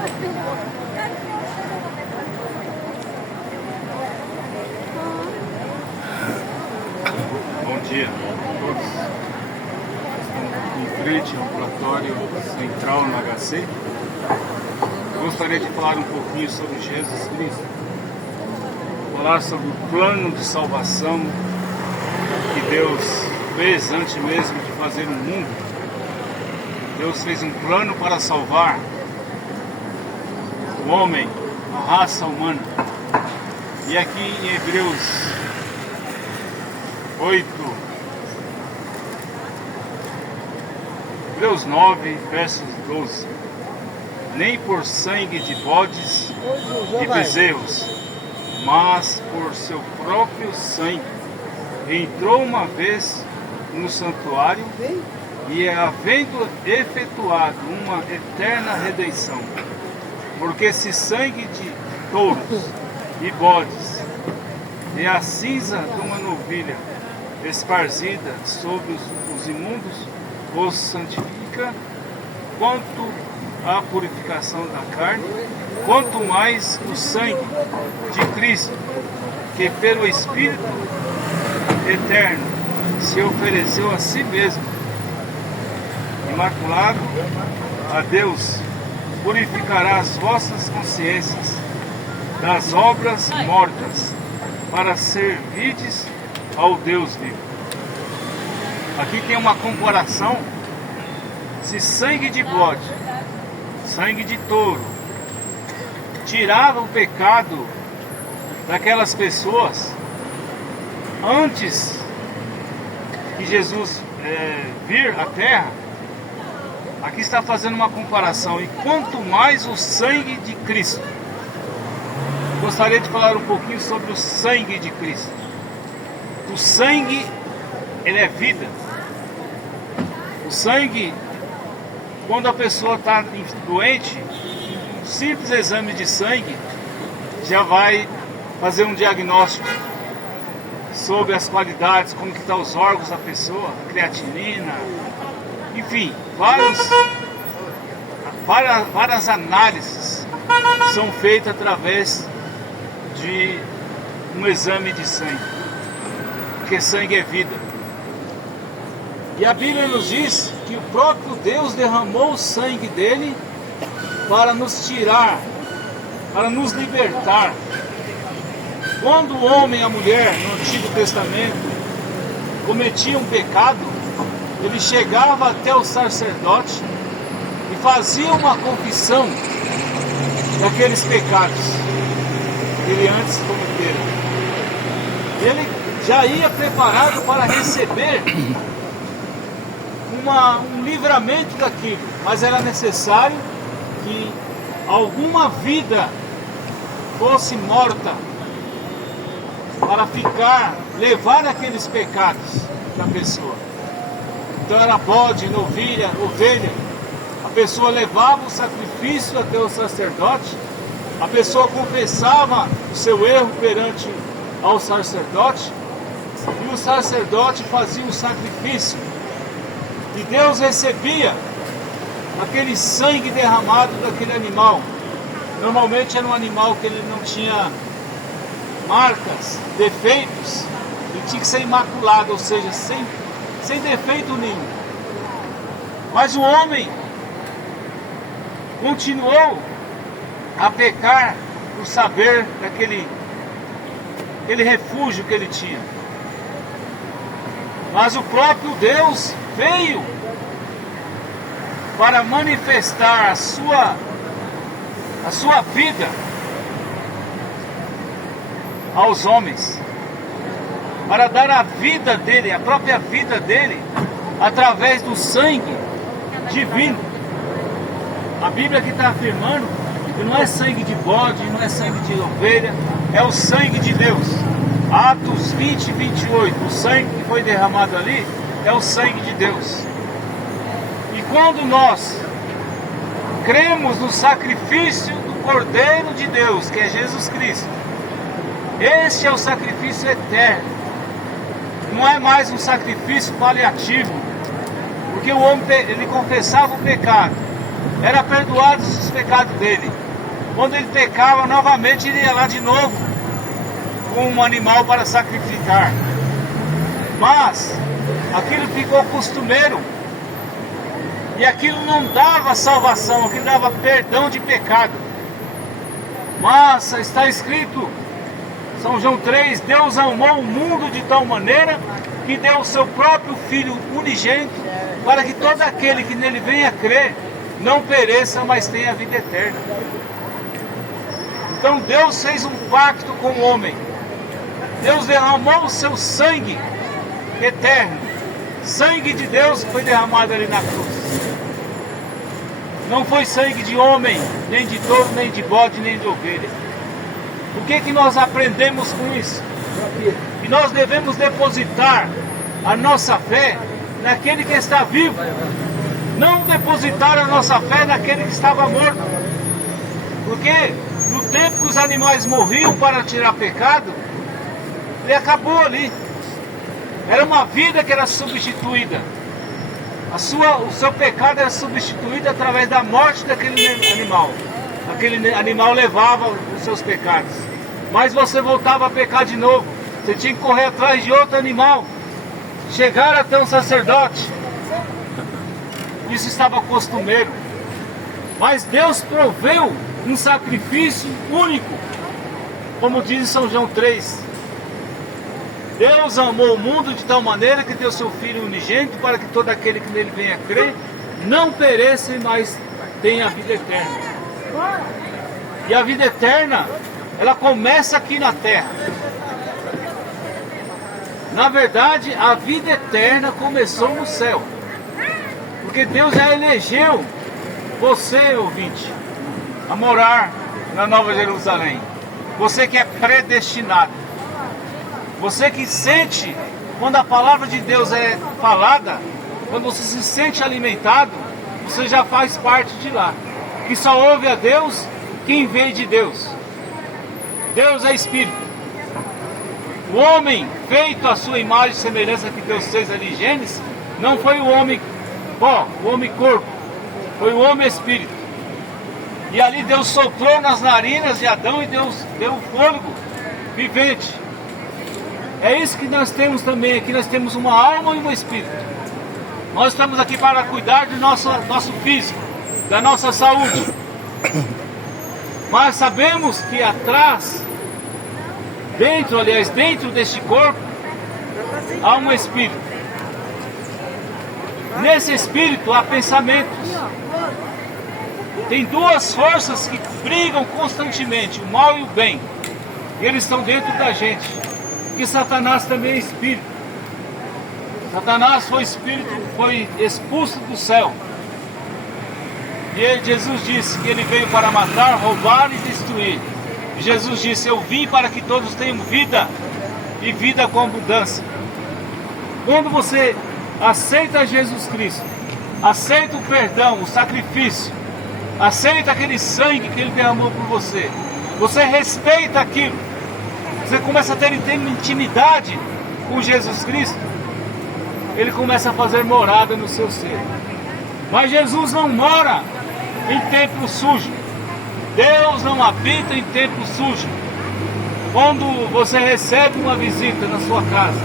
Bom dia a todos. Estamos em frente ao ambulatório central no HC. Gostaria de falar um pouquinho sobre Jesus Cristo. Falar sobre o plano de salvação que Deus fez antes mesmo de fazer o mundo. Deus fez um plano para salvar o homem, a raça humana. E aqui em Hebreus 9, versos 12. Nem por sangue de bodes e bezerros, mas por seu próprio sangue, entrou uma vez no santuário e havendo efetuado uma eterna redenção. Porque se sangue de touros e bodes e a cinza de uma novilha esparzida sobre os imundos os santifica, quanto à purificação da carne, quanto mais o sangue de Cristo, que pelo Espírito eterno se ofereceu a si mesmo, imaculado a Deus, purificará as vossas consciências das obras mortas, para servirdes ao Deus vivo. Aqui tem uma comparação. Se sangue de bode, sangue de touro tirava o pecado daquelas pessoas antes que Jesus vir à terra, aqui está fazendo uma comparação. E quanto mais o sangue de Cristo. Gostaria de falar um pouquinho sobre o sangue de Cristo. O sangue, ele é vida. O sangue, quando a pessoa está doente, um simples exame de sangue já vai fazer um diagnóstico sobre as qualidades, como que estão os órgãos da pessoa, a creatinina, enfim, várias análises são feitas através de um exame de sangue, porque sangue é vida. E a Bíblia nos diz que o próprio Deus derramou o sangue dele para nos tirar, para nos libertar. Quando o homem e a mulher no Antigo Testamento cometiam um pecado, ele chegava até o sacerdote e fazia uma confissão daqueles pecados que ele antes cometeram. Ele já ia preparado para receber um livramento daquilo, mas era necessário que alguma vida fosse morta para levar aqueles pecados da pessoa. Então era bode, novilha, ovelha. A pessoa levava o sacrifício até o sacerdote, a pessoa confessava o seu erro perante ao sacerdote, e o sacerdote fazia o sacrifício. E Deus recebia aquele sangue derramado daquele animal. Normalmente era um animal que ele não tinha marcas, defeitos, ele tinha que ser imaculado, ou seja, sem defeito nenhum. Mas o homem continuou a pecar por saber daquele refúgio que ele tinha. Mas o próprio Deus veio para manifestar a sua vida aos homens, para dar a vida dele, a própria vida dele, através do sangue divino. A Bíblia aqui está afirmando que não é sangue de bode, não é sangue de ovelha, é o sangue de Deus. Atos 20, 28, o sangue que foi derramado ali é o sangue de Deus. E quando nós cremos no sacrifício do Cordeiro de Deus, que é Jesus Cristo, este é o sacrifício eterno. Não é mais um sacrifício paliativo, porque o homem ele confessava o pecado, era perdoados os pecados dele. Quando ele pecava novamente, ele ia lá de novo com um animal para sacrificar. Mas aquilo ficou costumeiro, e aquilo não dava salvação, aquilo dava perdão de pecado. Mas está escrito, São João 3, Deus amou o mundo de tal maneira que deu o seu próprio Filho unigênito, para que todo aquele que nele venha crer não pereça, mas tenha a vida eterna. Então Deus fez um pacto com o homem. Deus derramou o seu sangue eterno. Sangue de Deus foi derramado ali na cruz. Não foi sangue de homem, nem de touro, nem de bode, nem de ovelha. O que nós aprendemos com isso? Que nós devemos depositar a nossa fé naquele que está vivo. Não depositar a nossa fé naquele que estava morto. Porque no tempo que os animais morriam para tirar pecado, ele acabou ali. Era uma vida que era substituída. O seu pecado era substituído através da morte daquele animal. Aquele animal levava os seus pecados. Mas você voltava a pecar de novo. Você tinha que correr atrás de outro animal. Chegar até um sacerdote. Isso estava costumeiro. Mas Deus proveu um sacrifício único. Como diz em São João 3. Deus amou o mundo de tal maneira que deu seu Filho unigênito para que todo aquele que nele venha crer não pereça, mas tenha a vida eterna. E a vida eterna, ela começa aqui na terra. Na verdade, a vida eterna começou no céu. Porque Deus já elegeu você, ouvinte, a morar na Nova Jerusalém. Você que é predestinado. Você que sente, quando a palavra de Deus é falada, quando você se sente alimentado, você já faz parte de lá. Que só ouve a Deus quem vem de Deus. Deus é Espírito. O homem feito à sua imagem e semelhança que Deus fez ali em Gênesis, não foi o homem o homem corpo, foi o homem Espírito. E ali Deus soprou nas narinas de Adão e Deus deu o fôlego vivente. É isso que nós temos também aqui, nós temos uma alma e um espírito. Nós estamos aqui para cuidar do nosso físico, da nossa saúde. Mas sabemos que atrás, dentro deste corpo, há um espírito. Nesse espírito há pensamentos. Tem duas forças que brigam constantemente, o mal e o bem. E eles estão dentro da gente. Porque Satanás também é espírito. Satanás foi espírito, foi expulso do céu. E Jesus disse que ele veio para matar, roubar e destruir. E Jesus disse, eu vim para que todos tenham vida, e vida com abundância. Quando você aceita Jesus Cristo, aceita o perdão, o sacrifício, aceita aquele sangue que ele derramou por você, você respeita aquilo, você começa a ter intimidade com Jesus Cristo, ele começa a fazer morada no seu ser. Mas Jesus não mora em templo sujo. Deus não habita em templo sujo. Quando você recebe uma visita na sua casa,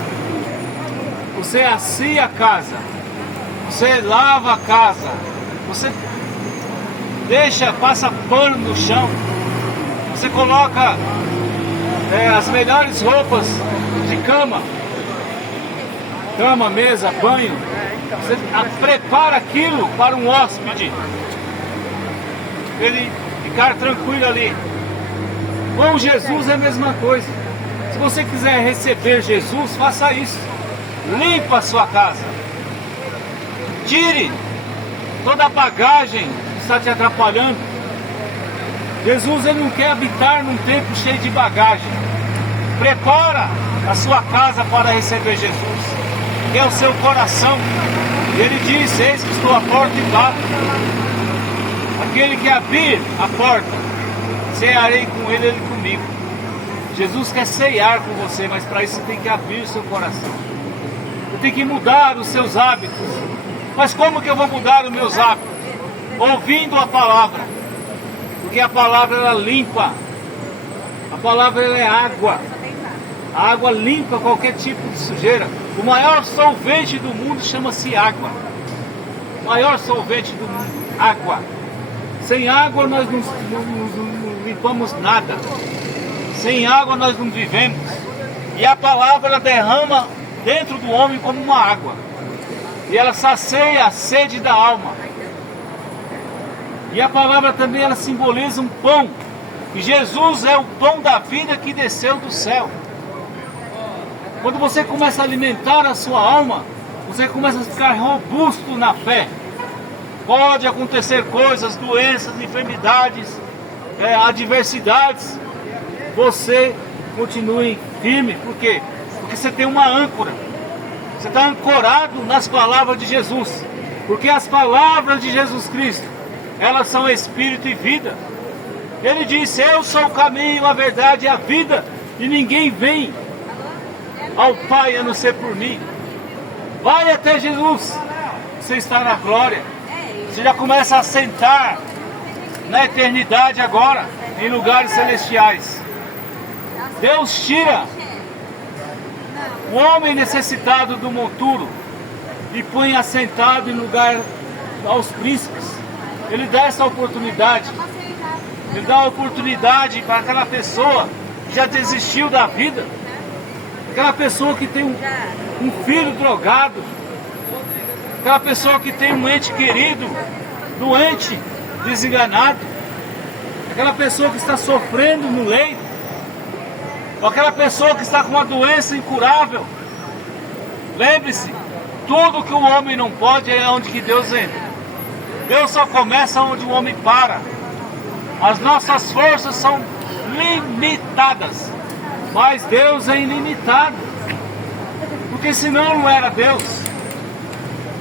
você assia a casa, você lava a casa, você passa pano no chão, você coloca as melhores roupas de cama, mesa, banho, você prepara aquilo para um hóspede, ele ficar tranquilo ali. Com Jesus é a mesma coisa. Se você quiser receber Jesus, faça isso. Limpa a sua casa. Tire toda a bagagem que está te atrapalhando. Jesus, ele não quer habitar num templo cheio de bagagem. Prepara a sua casa para receber Jesus. Que é o seu coração. Ele diz, eis que estou à porta e bato. Aquele que abrir a porta, cearei com ele, ele comigo. Jesus quer ceiar com você, mas para isso você tem que abrir o seu coração. Você tem que mudar os seus hábitos. Mas como que eu vou mudar os meus hábitos? ouvindo a palavra, porque a palavra ela limpa, a palavra ela é água, a água limpa qualquer tipo de sujeira. O maior solvente do mundo chama-se água, o maior solvente do mundo, água. Sem água nós não limpamos nada, sem água nós não vivemos, e a palavra ela derrama dentro do homem como uma água, e ela sacia a sede da alma. E a palavra também ela simboliza um pão, e Jesus é o pão da vida que desceu do céu. Quando você começa a alimentar a sua alma, você começa a ficar robusto na fé. Pode acontecer coisas, doenças, enfermidades, adversidades, você continue firme. Por quê? Porque você tem uma âncora, você está ancorado nas palavras de Jesus, porque as palavras de Jesus Cristo, elas são espírito e vida. Ele disse: eu sou o caminho, a verdade e a vida, e ninguém vem ao Pai a não ser por mim. Vai até Jesus, você está na glória, você já começa a sentar na eternidade agora, em lugares celestiais. Deus tira o homem necessitado do monturo e põe assentado em lugar aos príncipes. Ele dá essa oportunidade. Ele dá a oportunidade para aquela pessoa que já desistiu da vida, aquela pessoa que tem um filho drogado, aquela pessoa que tem um ente querido doente, desenganado, aquela pessoa que está sofrendo no leito, ou aquela pessoa que está com uma doença incurável. Lembre-se, tudo que o homem não pode é onde que Deus entra. Deus só começa onde o homem para. As nossas forças são limitadas, mas Deus é ilimitado, porque senão não era Deus.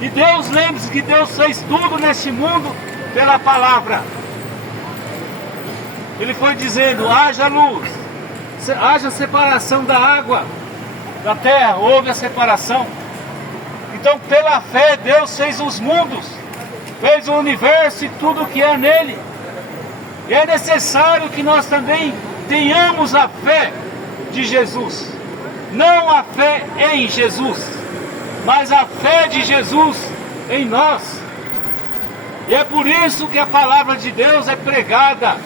E Deus, lembre-se que Deus fez tudo neste mundo pela palavra. Ele foi dizendo: haja luz, haja separação da água da terra, houve a separação. Então pela fé Deus fez os mundos, fez o universo e tudo o que é nele. E é necessário que nós também tenhamos a fé de Jesus. Não a fé em Jesus, mas a fé de Jesus em nós. E é por isso que a palavra de Deus é pregada,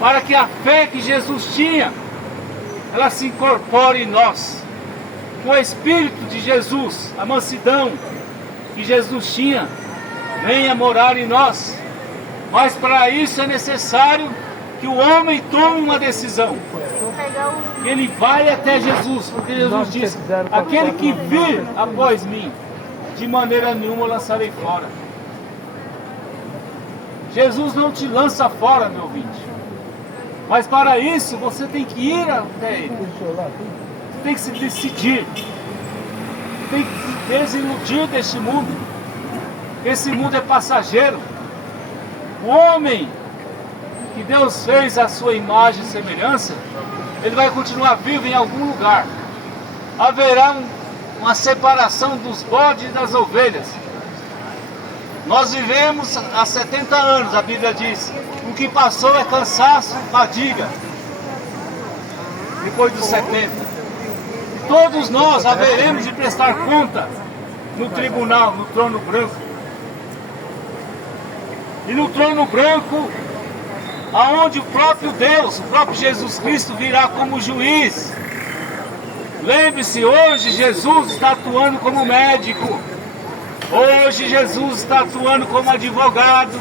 para que a fé que Jesus tinha, ela se incorpore em nós. Que o Espírito de Jesus, a mansidão que Jesus tinha, venha morar em nós. Mas para isso é necessário que o homem tome uma decisão. Que ele vai até Jesus, porque Jesus disse: aquele que vir após mim, de maneira nenhuma eu lançarei fora. Jesus não te lança fora, meu ouvinte. Mas para isso você tem que ir até Ele. Você tem que se decidir. Tem que se desiludir deste mundo. Esse mundo é passageiro. O homem que Deus fez a sua imagem e semelhança, ele vai continuar vivo em algum lugar. Haverá uma separação dos bodes e das ovelhas. Nós vivemos há 70 anos, a Bíblia diz. O que passou é cansaço, fadiga. Depois dos 70. E todos nós haveremos de prestar conta no tribunal, no trono branco. E no trono branco, aonde o próprio Deus, o próprio Jesus Cristo virá como juiz. Lembre-se, hoje Jesus está atuando como médico. Hoje Jesus está atuando como advogado.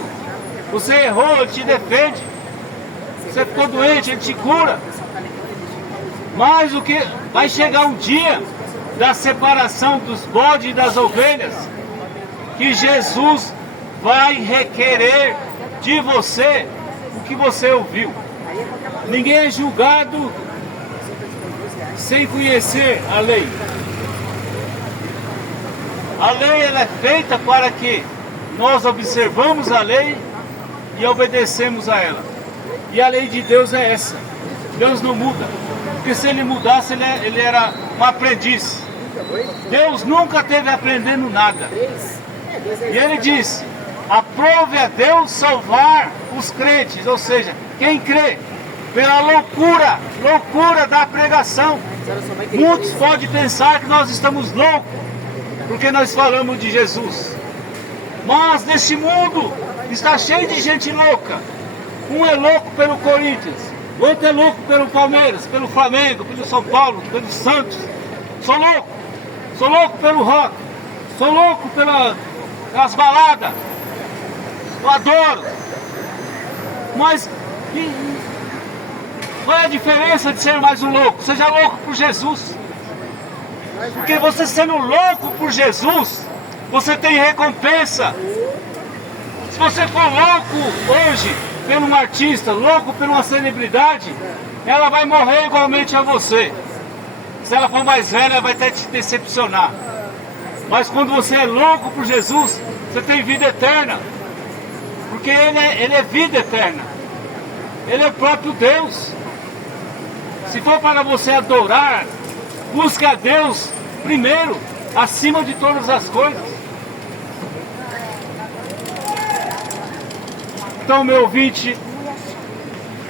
Você errou, Ele te defende. Você ficou doente, Ele te cura. Mas o que vai chegar um dia da separação dos bodes e das ovelhas, que Jesus vai requerer de você o que você ouviu. Ninguém é julgado sem conhecer a lei. A lei ela é feita para que nós observamos a lei e obedecemos a ela. E a lei de Deus é essa. Deus não muda. Porque se Ele mudasse, ele era um aprendiz. Deus nunca teve aprendendo nada. E Ele diz Aprove a Deus salvar os crentes, ou seja, quem crê, pela loucura da pregação. Muitos podem pensar que nós estamos loucos, porque nós falamos de Jesus. Mas neste mundo está cheio de gente louca. Um é louco pelo Corinthians, outro é louco pelo Palmeiras, pelo Flamengo, pelo São Paulo, pelo Santos. Sou louco pelo rock, sou louco pelas baladas. Eu adoro. Mas qual é a diferença de ser mais um louco? Seja louco por Jesus. Porque você sendo louco por Jesus, você tem recompensa. Se você for louco hoje por um artista, louco por uma celebridade, ela vai morrer igualmente a você. Se ela for mais velha, ela vai até te decepcionar. Mas quando você é louco por Jesus, você tem vida eterna. Porque Ele é vida eterna. Ele é o próprio Deus. Se for para você adorar, busque a Deus primeiro, acima de todas as coisas. Então, meu ouvinte,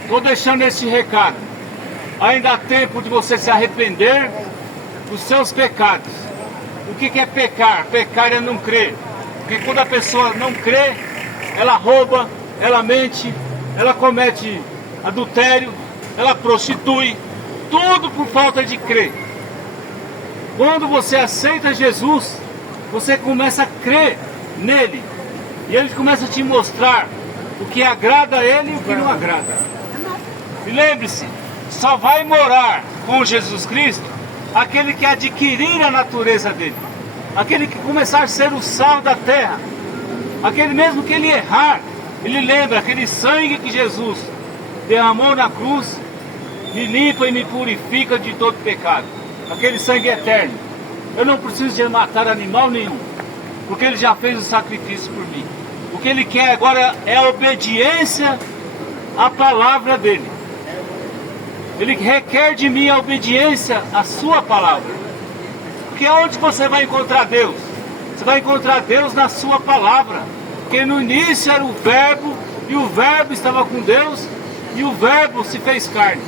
estou deixando este recado. Ainda há tempo de você se arrepender dos seus pecados. O que é pecar? Pecar é não crer. Porque quando a pessoa não crê, ela rouba, ela mente, ela comete adultério, ela prostitui, tudo por falta de crer. Quando você aceita Jesus, você começa a crer nele. E ele começa a te mostrar o que agrada a ele e o que não agrada. E lembre-se, só vai morar com Jesus Cristo aquele que adquirir a natureza dele. Aquele que começar a ser o sal da terra. Aquele mesmo que ele errar, ele lembra aquele sangue que Jesus derramou na cruz, me limpa e me purifica de todo pecado. Aquele sangue eterno. Eu não preciso de matar animal nenhum, porque ele já fez o sacrifício por mim. O que ele quer agora é a obediência à palavra dele. Ele requer de mim a obediência à sua palavra. Porque onde você vai encontrar Deus? Você vai encontrar Deus na sua palavra. Porque no início era o verbo, e o verbo estava com Deus, e o verbo se fez carne.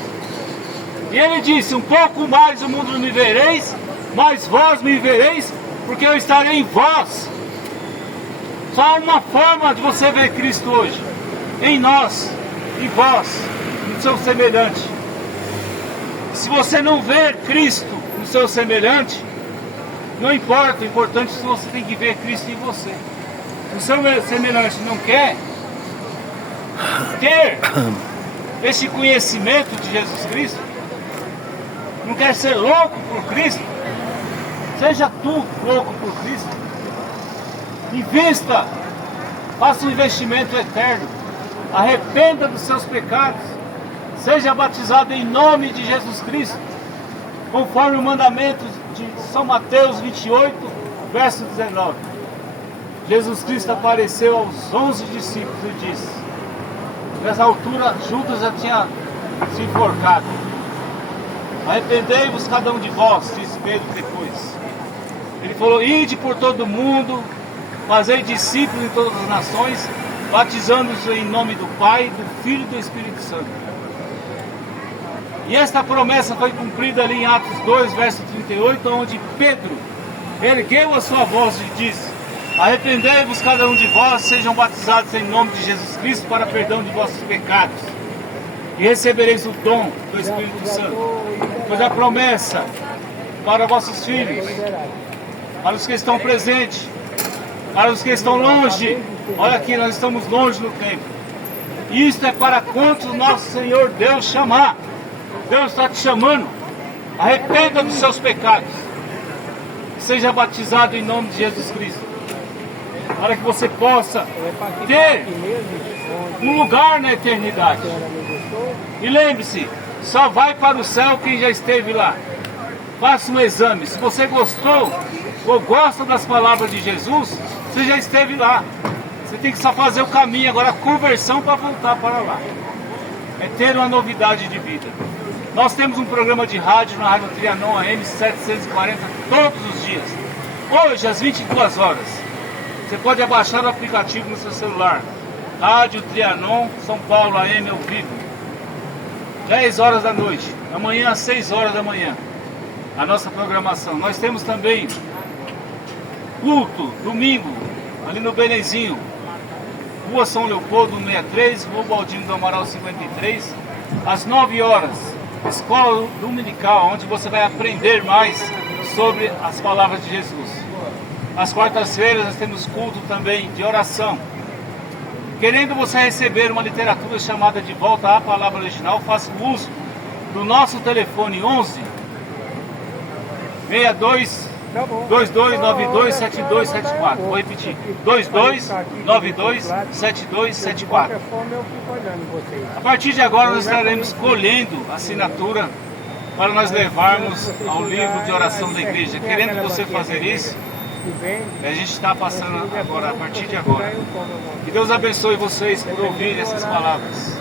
E ele disse, um pouco mais o mundo me vereis, mas vós me vereis, porque eu estarei em vós. Só há uma forma de você ver Cristo hoje, em nós, em vós, no seu semelhante. Se você não ver Cristo no seu semelhante, não importa, o importante é que você tem que ver Cristo em você. Se o seu semelhante não quer ter esse conhecimento de Jesus Cristo, não quer ser louco por Cristo, seja tu louco por Cristo. Invista, faça um investimento eterno, arrependa dos seus pecados, seja batizado em nome de Jesus Cristo, conforme o mandamento de São Mateus 28, verso 19. Jesus Cristo apareceu aos 11 discípulos e disse, nessa altura Judas já tinha se enforcado, arrependei-vos cada um de vós, disse Pedro depois. Ele falou, ide por todo o mundo, fazei discípulos em todas as nações, batizando-os em nome do Pai, do Filho e do Espírito Santo. E esta promessa foi cumprida ali em Atos 2, verso 38, onde Pedro ergueu a sua voz e disse, arrependei-vos cada um de vós, sejam batizados em nome de Jesus Cristo para perdão de vossos pecados, e recebereis o dom do Espírito Santo. Pois a promessa para vossos filhos, para os que estão presentes, para os que estão longe, olha aqui, nós estamos longe no tempo. Isto é para quantos o nosso Senhor Deus chamar. Deus está te chamando. Arrependa dos seus pecados. Seja batizado em nome de Jesus Cristo, para que você possa ter um lugar na eternidade. E lembre-se, só vai para o céu quem já esteve lá. Faça um exame. Se você gostou ou gosta das palavras de Jesus, você já esteve lá. Você tem que só fazer o caminho agora, a conversão para voltar para lá. É ter uma novidade de vida. Nós temos um programa de rádio na Rádio Trianon AM 740 todos os dias. Hoje às 22 horas. Você pode abaixar o aplicativo no seu celular. Rádio Trianon, São Paulo, AM ao vivo. 10 horas da noite. Amanhã às 6 horas da manhã. A nossa programação. Nós temos também culto, domingo, ali no Belenzinho. Rua São Leopoldo 63, Rua Baldino do Amaral 53. Às 9 horas. Escola Dominical, onde você vai aprender mais sobre as palavras de Jesus. Às quartas-feiras nós temos culto também de oração. Querendo você receber uma literatura chamada De Volta à Palavra Original, faça uso do nosso telefone 11 62 22927274. Vou repetir: 22927274. A partir de agora nós estaremos colhendo assinatura para nós levarmos ao livro de oração da igreja. Querendo você fazer isso, a gente está passando agora, a partir de agora. Que Deus abençoe vocês por ouvir essas palavras.